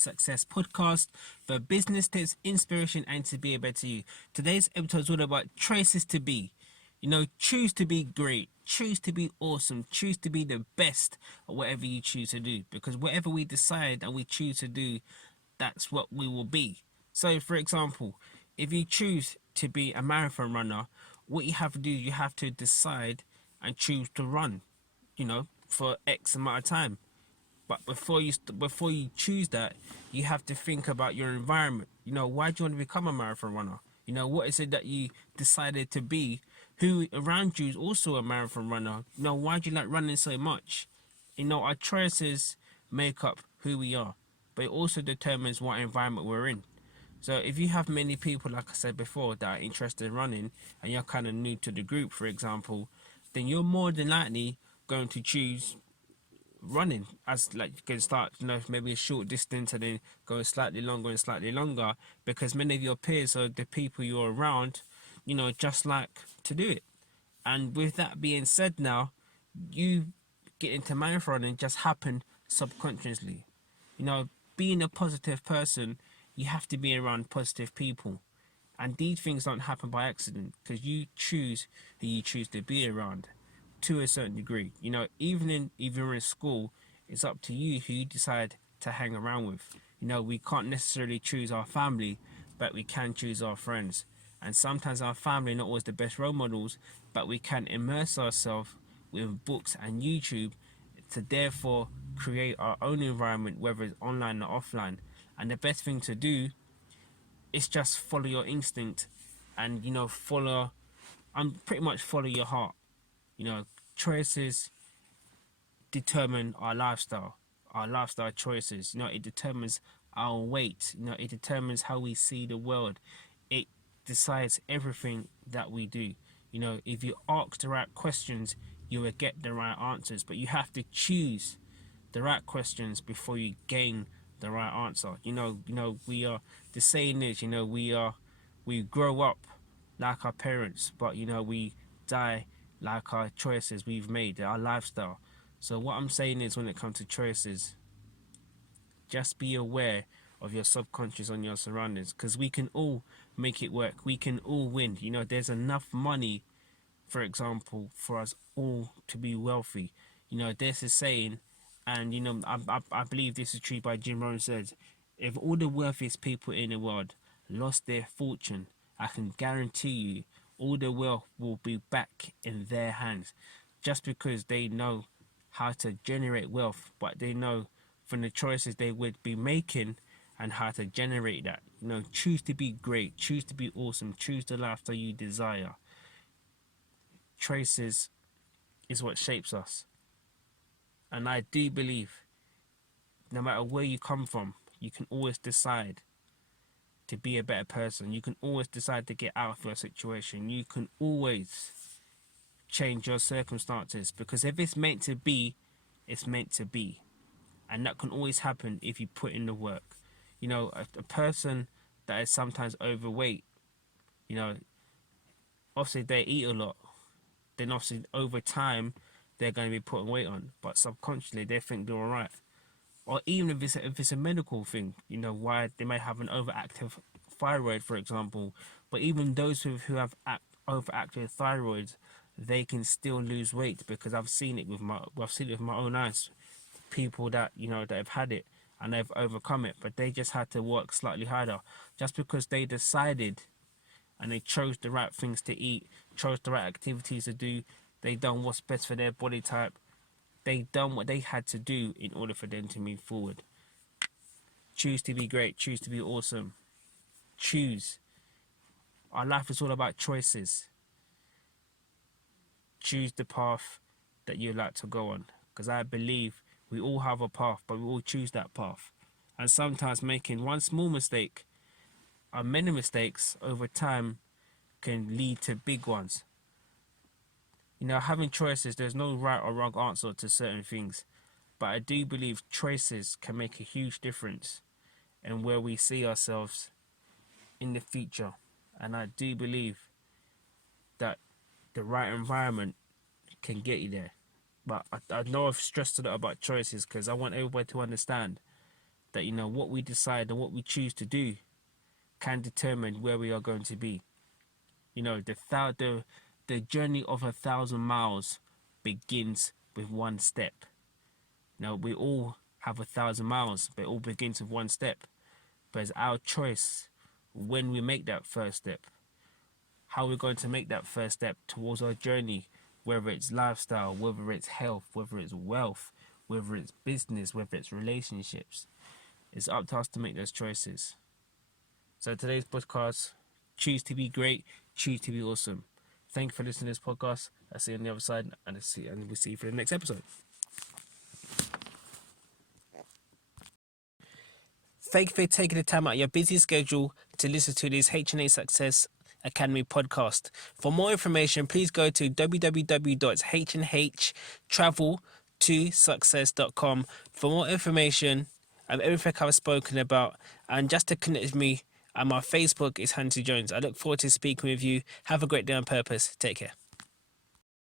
Success Podcast for business tips, inspiration, and to be a better you. Today's episode is all about choices to be. Choose to be great, choose to be awesome, choose to be the best at whatever you choose to do. Because whatever we decide and we choose to do, that's what we will be. So, for example, if you choose to be a marathon runner, what you have to do, you have to decide and choose to run, for X amount of time. But before you choose that, you have to think about your environment. Why do you want to become a marathon runner? What is it that you decided to be? Who around you is also a marathon runner? Why do you like running so much? Our choices make up who we are, but it also determines what environment we're in. So if you have many people, like I said before, that are interested in running, and you're kind of new to the group, for example, then you're more than likely going to choose running as, like, you can start maybe a short distance and then go slightly longer, because many of your peers are the people you're around just like to do it. And with that being said, now you get into marathon just happen subconsciously. Being a positive person, you have to be around positive people, and these things don't happen by accident, because you choose who you choose to be around to a certain degree. Even if you're in school, it's up to you who you decide to hang around with. We can't necessarily choose our family, but we can choose our friends. And sometimes our family are not always the best role models, but we can immerse ourselves with books and YouTube to therefore create our own environment, whether it's online or offline. And the best thing to do is just follow your instinct and pretty much follow your heart. Choices determine our lifestyle choices. It determines our weight. It determines how we see the world. It decides everything that we do. If you ask the right questions, you will get the right answers, but you have to choose the right questions before you gain the right answer. We are, the saying is, we grow up like our parents, but we die like our choices we've made, our lifestyle. So what I'm saying is, when it comes to choices, just be aware of your subconscious and your surroundings, because we can all make it work. We can all win. There's enough money, for example, for us all to be wealthy. There's a saying, and I believe this is true, by Jim Rohn says, if all the wealthiest people in the world lost their fortune, I can guarantee you all the wealth will be back in their hands, just because they know how to generate wealth, but they know from the choices they would be making and how to generate that. Choose to be great, choose to be awesome, choose the lifestyle you desire. Choices is what shapes us. And I do believe, no matter where you come from, you can always decide to be a better person. You can always decide to get out of your situation. You can always change your circumstances, because if it's meant to be, it's meant to be. And that can always happen if you put in the work. A person that is sometimes overweight, obviously they eat a lot, then obviously over time they're going to be putting weight on, but subconsciously they think they're alright. Or even if it's a medical thing, why they may have an overactive thyroid, for example. But even those who have overactive thyroids, they can still lose weight, because I've seen it with my own eyes. People that that have had it and they've overcome it, but they just had to work slightly harder, just because they decided and they chose the right things to eat, chose the right activities to do. They done what's best for their body type. They done what they had to do in order for them to move forward. Choose to be great, choose to be awesome. Choose. Our life is all about choices. Choose the path that you like to go on, because I believe we all have a path, but we all choose that path. And sometimes making one small mistake or many mistakes over time can lead to big ones. Having choices, there's no right or wrong answer to certain things, but I do believe choices can make a huge difference in where we see ourselves in the future. And I do believe that the right environment can get you there. But I know I've stressed a lot about choices, because I want everybody to understand that, you know, what we decide and what we choose to do can determine where we are going to be. You know, the journey of 1,000 miles begins with one step. Now, we all have 1,000 miles, but it all begins with one step. But it's our choice when we make that first step, how we're going to make that first step towards our journey, whether it's lifestyle, whether it's health, whether it's wealth, whether it's business, whether it's relationships. It's up to us to make those choices. So today's podcast, choose to be great, choose to be awesome. Thank you for listening to this podcast. I'll see you on the other side, and we'll see you for the next episode. Thank you for taking the time out of your busy schedule to listen to this HNH Success Academy podcast. For more information, please go to www.HNHtravel2success.com for more information and everything I've spoken about. And just to connect with me, my Facebook is Hunter Jones. I look forward to speaking with you. Have a great day on purpose. Take care.